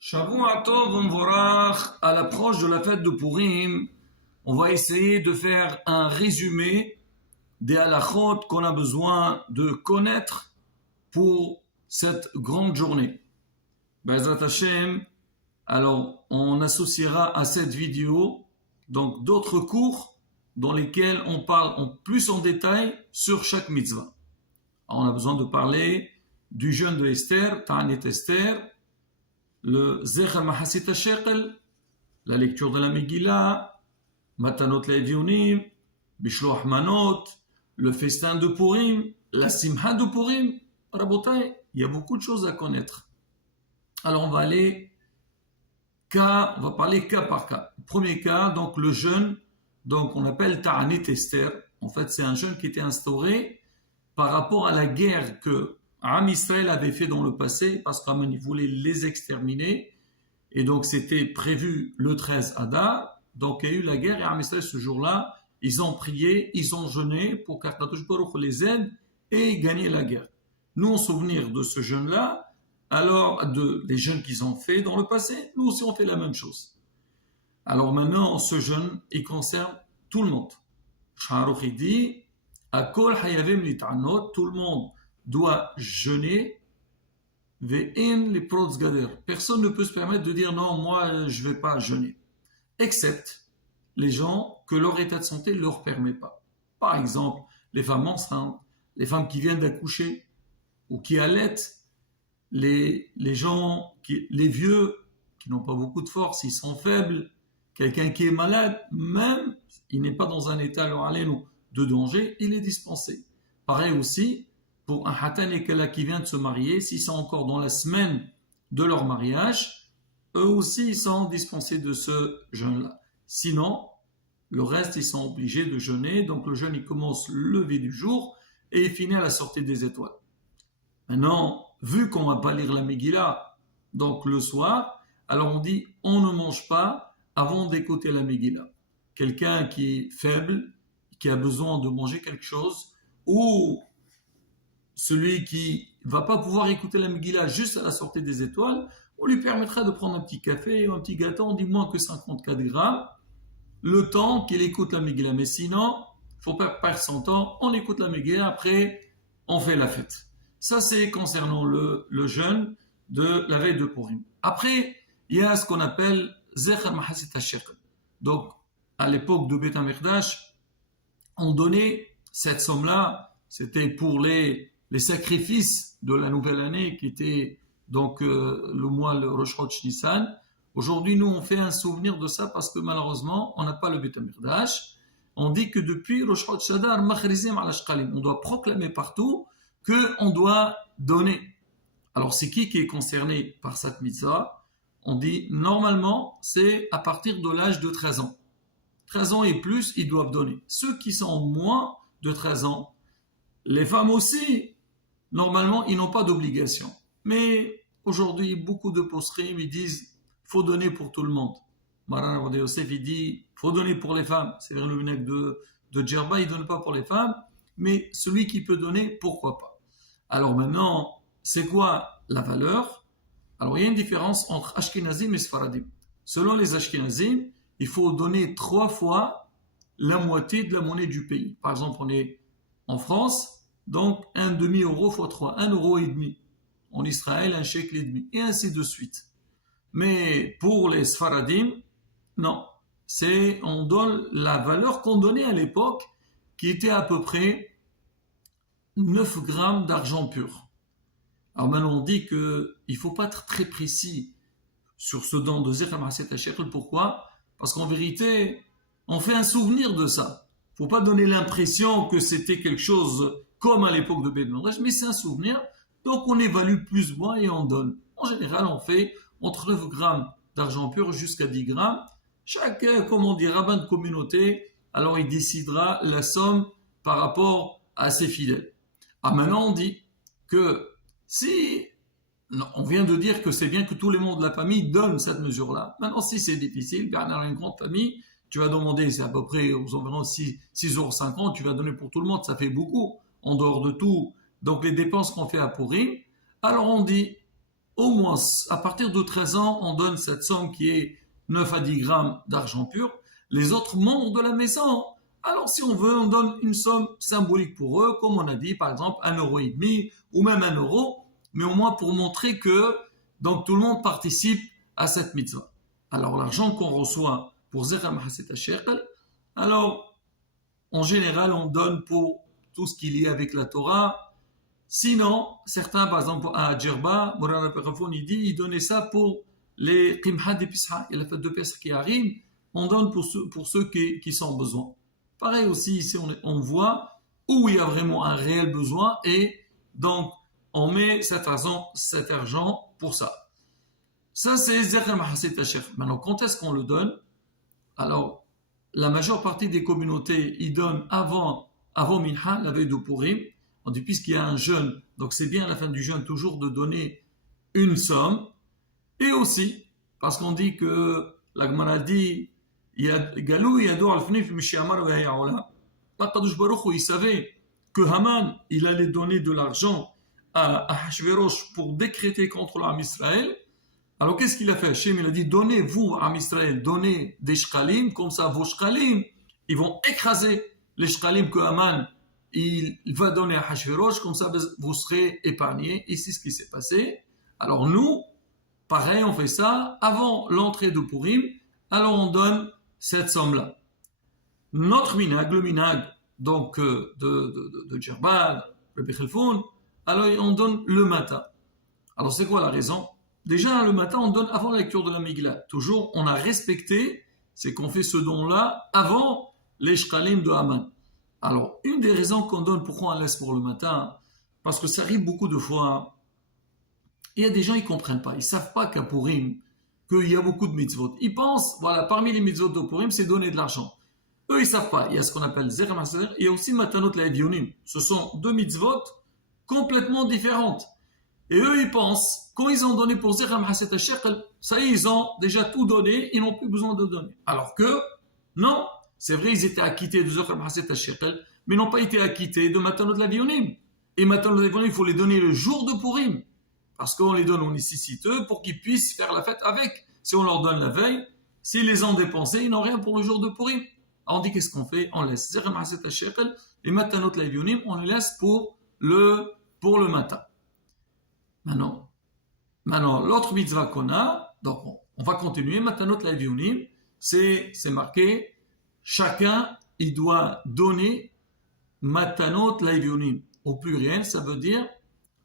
Shavua Tov Umvorach, à l'approche de la fête de Purim, on va essayer de faire un résumé des halachot qu'on a besoin de connaître pour cette grande journée. Be'ezrat Hashem, alors on associera à cette vidéo donc d'autres cours dans lesquels on parle plus en détail sur chaque mitzvah. Alors, on a besoin de parler du jeûne de Esther, Ta'anit Esther, le Zecher Mahasit HaShekel, la lecture de la Megillah, Matanot Le'Evionim, Bishloach Manot, le festin de Purim, la Simha de Purim. Rabotai, il y a beaucoup de choses à connaître. Alors on va parler cas par cas. Premier cas, donc le jeûne, donc on appelle Ta'anit Esther. En fait, c'est un jeûne qui était instauré par rapport à la guerre que Am Israël avait fait dans le passé, parce qu'Aman voulait les exterminer, et donc c'était prévu le 13 Adar. Donc il y a eu la guerre, et Am Israël ce jour-là, ils ont prié, ils ont jeûné pour qu'Akadosh Baruch Hu les aide et gagner la guerre. Nous, en souvenir de ce jeûne-là, alors les jeûnes qu'ils ont fait dans le passé, nous aussi on fait la même chose. Alors maintenant, ce jeûne, il concerne tout le monde. Shaharuch dit, Akol hayavim litanot, tout le monde doit jeûner. Ve'en les protzgader. Personne ne peut se permettre de dire non, moi je ne vais pas jeûner. Excepte les gens que leur état de santé ne leur permet pas. Par exemple, les femmes enceintes, les femmes qui viennent d'accoucher ou qui allaitent, les gens, les vieux qui n'ont pas beaucoup de force, ils sont faibles, quelqu'un qui est malade, même il n'est pas dans un état de danger, il est dispensé. Pareil aussi pour un hatan et kala qui vient de se marier, s'ils sont encore dans la semaine de leur mariage, eux aussi ils sont dispensés de ce jeûne-là. Sinon, le reste ils sont obligés de jeûner, donc le jeûne il commence le lever du jour et il finit à la sortie des étoiles. Maintenant, vu qu'on ne va pas lire la Megillah, donc le soir, alors on dit on ne mange pas avant d'écouter la Megillah. Quelqu'un qui est faible, qui a besoin de manger quelque chose, ou celui qui ne va pas pouvoir écouter la Megillah juste à la sortie des étoiles, on lui permettra de prendre un petit café ou un petit gâteau, on dit moins que 54 grammes, le temps qu'il écoute la Megillah. Mais sinon, il ne faut pas perdre son temps, on écoute la Megillah, après on fait la fête. Ça c'est concernant le jeûne de la veille de Purim. Après, il y a ce qu'on appelle Zecher Mahasit HaShekel. Donc, à l'époque de Beth HaMikdash, on donnait cette somme-là, c'était pour les sacrifices de la nouvelle année qui était donc le mois le Rosh Chodesh Nissan. Aujourd'hui, nous, on fait un souvenir de ça parce que malheureusement, on n'a pas le Beth HaMikdash. On dit que depuis Rosh Chodesh Adar, Machrizim ala Shkalim, on doit proclamer partout qu'on doit donner. Alors, c'est qui est concerné par cette mitzvah? On dit, normalement, c'est à partir de l'âge de 13 ans. 13 ans et plus, ils doivent donner. Ceux qui sont moins de 13 ans, les femmes aussi, normalement, ils n'ont pas d'obligation. Mais aujourd'hui, beaucoup de posrim, ils disent, il faut donner pour tout le monde. Maran Avoda Yosef, il dit, il faut donner pour les femmes. C'est vrai, le vinaigre de Djerba, il ne donne pas pour les femmes, mais celui qui peut donner, pourquoi pas? Alors maintenant, c'est quoi la valeur? Alors il y a une différence entre Ashkenazim et Sfaradim. Selon les Ashkenazim, il faut donner 3 fois la moitié de la monnaie du pays. Par exemple, on est en France, donc 1 demi-euro fois 3, 1,5 €. En Israël, 1 shekel et demi, et ainsi de suite. Mais pour les Sfaradim, non. On donne la valeur qu'on donnait à l'époque, qui était à peu près 9 grammes d'argent pur. Alors maintenant, on dit qu'il ne faut pas être très précis sur ce don de Zecher Mahaset HaShekel. Pourquoi? Parce qu'en vérité, on fait un souvenir de ça. Il ne faut pas donner l'impression que c'était quelque chose comme à l'époque de Beth HaMikdash, mais c'est un souvenir. Donc on évalue plus ou moins et on donne. En général, on fait entre 9 grammes d'argent pur jusqu'à 10 grammes. Chaque, rabbin de communauté, alors il décidera la somme par rapport à ses fidèles. Ah, maintenant on dit que on vient de dire que c'est bien que tous les membres de la famille donnent cette mesure-là. Maintenant, si c'est difficile, dans une grande famille, tu vas demander, c'est à peu près aux environs 6,50 €, tu vas donner pour tout le monde, ça fait beaucoup, en dehors de tout. Donc les dépenses qu'on fait à Purim, alors on dit, au moins, à partir de 13 ans, on donne cette somme qui est 9 à 10 grammes d'argent pur. Les autres membres de la maison, alors si on veut, on donne une somme symbolique pour eux, comme on a dit, par exemple, 1,5 € ou même 1 euro, mais au moins pour montrer que donc, tout le monde participe à cette mitzvah. Alors l'argent qu'on reçoit pour Zera Mahaset HaShekel, alors en général on donne pour tout ce qui est lié avec la Torah. Sinon, certains, par exemple à Djerba, Mourana Perafon, il donnait ça pour les Qimha de Pesach, et la fête de Pesach qui arrive, on donne pour ceux qui sont en besoin. Pareil aussi, ici on voit où il y a vraiment un réel besoin et donc on met cet argent pour ça. Ça, c'est Zera Mahaset HaShekel. Maintenant, quand est-ce qu'on le donne? Alors, la majeure partie des communautés, ils donnent avant Minha, la veille de Purim. On dit, puisqu'il y a un jeûne, donc c'est bien à la fin du jeûne toujours de donner une somme. Et aussi, parce qu'on dit que la Gemara dit, Galou Yadou al-Fnif Mishiamar wa Ya'ola. Kadosh Baruch Hu, il savait que Haman, il allait donner de l'argent à Hachvérosh pour décréter contre l'Am Israël. Alors qu'est-ce qu'il a fait? Hachem, il a dit, donnez-vous à Israël, donnez des shkalim, comme ça vos shkalim, ils vont écraser les shkalim que Haman il va donner à Hachvérosh, comme ça vous serez épargnés. Et c'est ce qui s'est passé. Alors nous, pareil, on fait ça avant l'entrée de Purim, alors on donne cette somme-là. Notre minag, le minag donc de Djerbal, le Bechelfoun, alors on donne le matin. Alors c'est quoi la raison? Déjà le matin on donne avant la lecture de la Megillah. Toujours on a respecté, c'est qu'on fait ce don-là avant les shkalim de Haman. Alors une des raisons qu'on donne, pourquoi on laisse pour le matin, parce que ça arrive beaucoup de fois, il y a des gens ils comprennent pas, ils savent pas qu'à Purim, qu'il y a beaucoup de mitzvot. Ils pensent, voilà, parmi les mitzvot de Purim, c'est donner de l'argent. Eux, ils savent pas. Il y a ce qu'on appelle Zera Mahaset, et aussi Matanot La'evionim. Ce sont deux mitzvot complètement différentes. Et eux, ils pensent, quand ils ont donné pour Zera Mahaset HaShekel, ça y est, ils ont déjà tout donné, ils n'ont plus besoin de donner. Alors que, non, c'est vrai, ils étaient acquittés de Zera Mahaset HaShekel, mais n'ont pas été acquittés de Matanot La'evionim. Et Matanot La'evionim, il faut les donner le jour de Purim. Parce qu'on les donne aux nécessiteux pour qu'ils puissent faire la fête avec. Si on leur donne la veille, s'ils les ont dépensés, ils n'ont rien pour le jour de Purim. Alors on dit qu'est-ce qu'on fait? On laisse Zera Mahaset HaShekel et Matanot La'evionim, on les laisse pour le matin. Maintenant, l'autre mitzvah qu'on a, donc on va continuer. Matanot La'evionim, c'est marqué, chacun, il doit donner Matanot La'evionim. Au pluriel, ça veut dire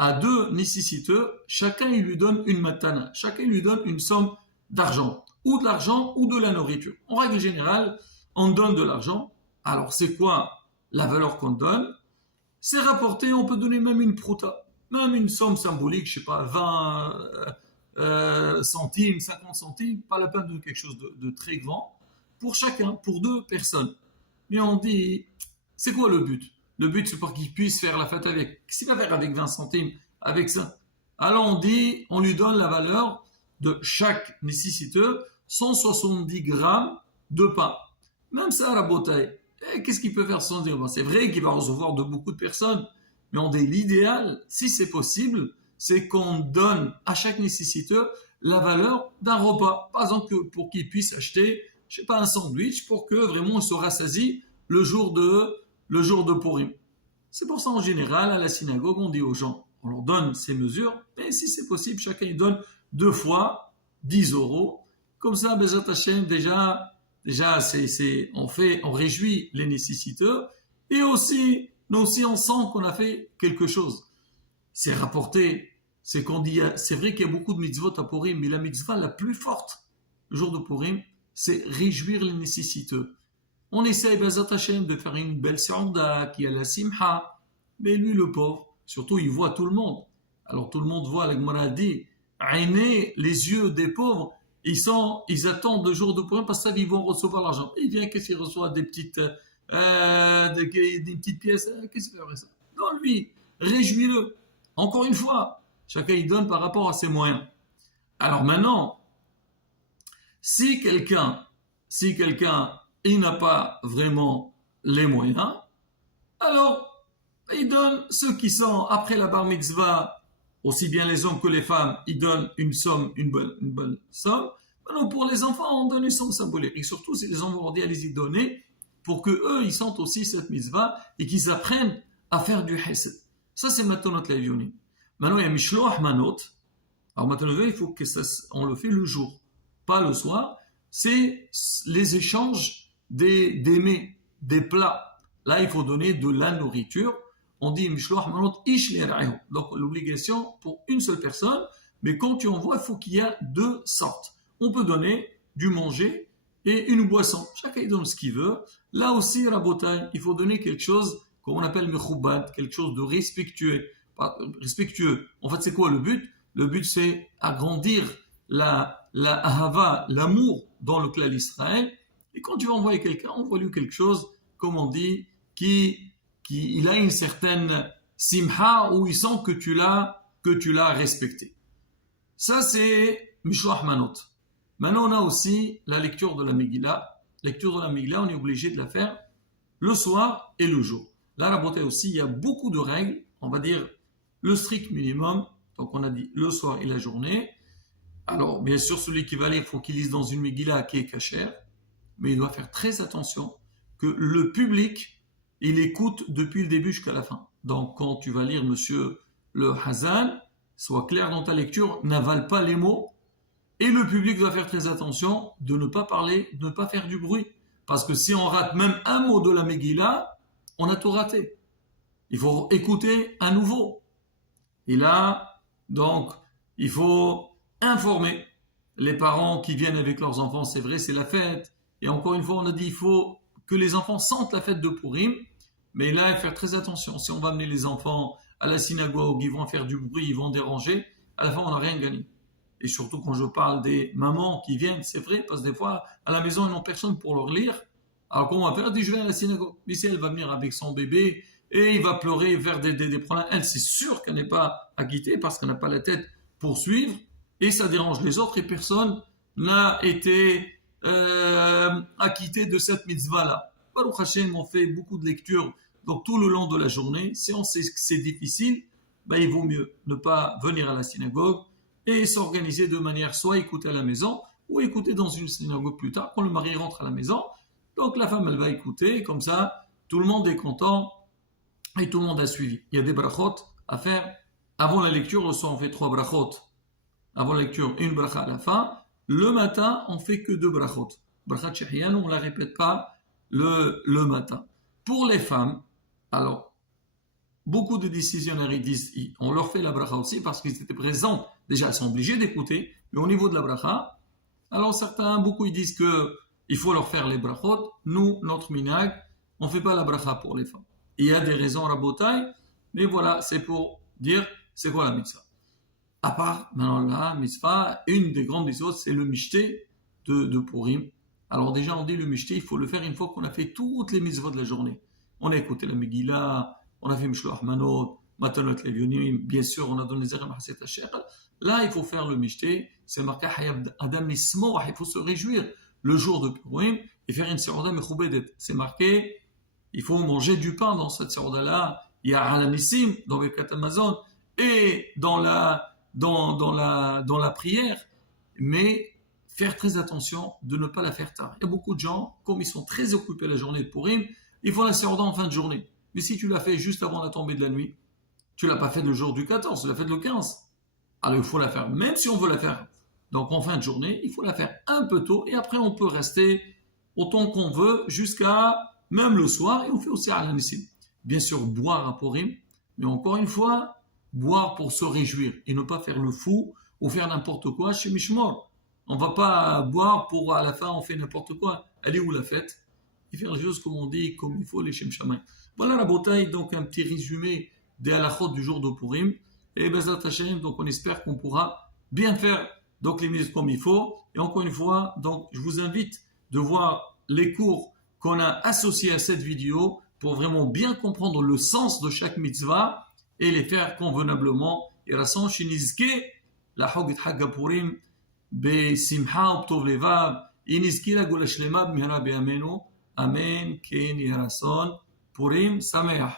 à deux nécessiteux, chacun il lui donne une matana, chacun lui donne une somme d'argent, ou de l'argent ou de la nourriture. En règle générale, on donne de l'argent. Alors c'est quoi la valeur qu'on donne? C'est rapporté, on peut donner même une prouta, même une somme symbolique, je sais pas, 20 centimes, 50 centimes, pas la peine de quelque chose de très grand, pour chacun, pour deux personnes. Mais on dit, c'est quoi le but? Le but, c'est pour qu'il puisse faire la fête avec. Qu'est-ce qu'il va faire avec 20 centimes? Avec ça. Alors on dit, on lui donne la valeur de chaque nécessiteux, 170 grammes de pain. Même ça, la bouteille. Qu'est-ce qu'il peut faire sans dire? C'est vrai qu'il va recevoir de beaucoup de personnes, mais on dit l'idéal, si c'est possible, c'est qu'on donne à chaque nécessiteux la valeur d'un repas. Par exemple, pour qu'il puisse acheter, je sais pas, un sandwich pour que vraiment il se rassasie le jour de Purim. C'est pour ça en général, à la synagogue, on dit aux gens, on leur donne ces mesures, mais si c'est possible, chacun il donne 2 fois 10 €. Comme ça, Bezat Hashem, déjà on réjouit les nécessiteux, et aussi, nous aussi, on sent qu'on a fait quelque chose. C'est rapporté, c'est qu'on dit, c'est vrai qu'il y a beaucoup de mitzvot à Purim, mais la mitzvah la plus forte, le jour de Purim, c'est réjouir les nécessiteux. On essaye, Bezat Hashem, de faire une belle sa'ouda qui a la simha, mais lui, le pauvre, surtout, il voit tout le monde. Alors tout le monde voit, la Gemara dit, les yeux des pauvres, ils attendent le jour de Purim parce qu'ils vont recevoir l'argent. Il vient, qu'est-ce qu'il reçoit? Des petites pièces. Qu'est-ce qu'il fait avec ça? Non, lui, réjouis-le. Encore une fois, chacun il donne par rapport à ses moyens. Alors maintenant, si quelqu'un il n'a pas vraiment les moyens, alors il donne ceux qui sont après la bar mitzvah aussi bien les hommes que les femmes, ils donnent une somme, une bonne somme. Maintenant, pour les enfants, on donne une somme symbolique. Et surtout, si les enfants vont dire, allez-y, donner, pour qu'eux, ils sentent aussi cette mitzvah et qu'ils apprennent à faire du hesed. Ça, c'est Matonot Levioni. Maintenant, il y a Mishloach Manot. Alors, Matonot Levioni, il faut que on le fait le jour, pas le soir. C'est les échanges des mets, des plats. Là, il faut donner de la nourriture. On dit Mishloach Manot Ish Le'erahu. Donc, l'obligation pour une seule personne. Mais quand tu envoies, il faut qu'il y ait deux sortes. On peut donner du manger et une boisson. Chacun donne ce qu'il veut. Là aussi, Rabotai, il faut donner quelque chose qu'on appelle mechoubad, quelque chose de respectueux. En fait, c'est quoi le but? Le but, c'est agrandir la ahava, l'amour dans le clan d'Israël. Et quand tu vas envoyer quelqu'un, envoie-lui quelque chose, comme on dit, il a une certaine simha où il sent que tu l'as respecté. Ça, c'est Mishloach Manot. Maintenant, on a aussi la lecture de la Megillah. Lecture de la Megillah, on est obligé de la faire le soir et le jour. Là, la beauté aussi, il y a beaucoup de règles. On va dire le strict minimum. Donc, on a dit le soir et la journée. Alors, bien sûr, celui qui va lire, il faut qu'il lise dans une Megillah qui est cachère. Mais il doit faire très attention que le public, il écoute depuis le début jusqu'à la fin. Donc, quand tu vas lire Monsieur le Hazan, sois clair dans ta lecture, n'avale pas les mots. Et le public doit faire très attention de ne pas parler, de ne pas faire du bruit. Parce que si on rate même un mot de la Megillah, on a tout raté. Il faut écouter à nouveau. Et là, donc, il faut informer les parents qui viennent avec leurs enfants. C'est vrai, c'est la fête. Et encore une fois, on a dit il faut que les enfants sentent la fête de Purim. Mais là, il faut faire très attention. Si on va amener les enfants à la synagogue, ils vont faire du bruit, ils vont déranger, à la fin, on n'a rien gagné. Et surtout quand je parle des mamans qui viennent, c'est vrai, parce que des fois, à la maison, ils n'ont personne pour leur lire. Alors comment on va faire? Elle dit, je vais à la synagogue. Mais si elle va venir avec son bébé et il va pleurer, faire des problèmes, elle, c'est sûr qu'elle n'est pas acquittée parce qu'elle n'a pas la tête pour suivre et ça dérange les autres et personne n'a été acquitté de cette mitzvah-là. Baruch Hashem, on fait beaucoup de lectures donc tout le long de la journée. Si on sait que c'est difficile, ben, il vaut mieux ne pas venir à la synagogue et s'organiser de manière soit écouter à la maison ou écouter dans une synagogue plus tard quand le mari rentre à la maison. Donc la femme, elle va écouter, comme ça, tout le monde est content et tout le monde a suivi. Il y a des brachot à faire avant la lecture. Le soir, on fait 3 brachot. Avant la lecture, une bracha à la fin. Le matin, on fait que 2 brachot. Brachat Shehian, on ne la répète pas le matin. Pour les femmes, alors, beaucoup de décisionnaires ils disent, on leur fait la bracha aussi parce qu'ils étaient présents. Déjà, elles sont obligées d'écouter, mais au niveau de la bracha, alors beaucoup ils disent qu'il faut leur faire les brachot. Nous, notre minag, on ne fait pas la bracha pour les femmes. Il y a des raisons rabotailles, mais voilà, c'est pour dire c'est quoi la mitzvah. À part, maintenant la mitzvah, une des grandes mitzvot, c'est le mishté de Purim. Alors déjà, on dit le mishté, il faut le faire une fois qu'on a fait toutes les mitzvot de la journée. On a écouté la Megillah, on a fait Mishloach Manot, Matanot Levionim, bien sûr, on a donné Zerem Haset Hashem. Là, il faut faire le mishté, c'est marqué Hayab Adam Nismoah, il faut se réjouir le jour de Purim et faire une Seouda Mechoubedet. C'est marqué, il faut manger du pain dans cette Seouda-là. Il y a Alanissim dans Birkat Amazon et dans la prière, mais faire très attention de ne pas la faire tard. Il y a beaucoup de gens, comme ils sont très occupés la journée de Purim, ils font la Seouda en fin de journée. Mais si tu l'as fait juste avant la tombée de la nuit, tu ne l'as pas fait le jour du 14, tu l'as fait le 15. Alors il faut la faire, même si on veut la faire. Donc en fin de journée, il faut la faire un peu tôt et après on peut rester autant qu'on veut jusqu'à même le soir et on fait aussi à l'anissim. Bien sûr, boire à Purim, mais encore une fois, boire pour se réjouir et ne pas faire le fou ou faire n'importe quoi chez Mishmor. On ne va pas boire pour à la fin on fait n'importe quoi. Elle est où la fête? Et faire les choses comme on dit, comme il faut les Shem Shamayim. Voilà la bataille, donc un petit résumé des halachot du jour de Purim. Et Bezat Hashem, donc on espère qu'on pourra bien faire donc les mises comme il faut. Et encore une fois, donc je vous invite de voir les cours qu'on a associés à cette vidéo pour vraiment bien comprendre le sens de chaque mitzvah et les faire convenablement. Et Rassan Shinizke, la Hogit Hagga Purim, Be Simha Uptov Levav, Inizki la Gola Shlema B'mihra Be'amenu, Amen, Ken Yarason, Purim Sameach.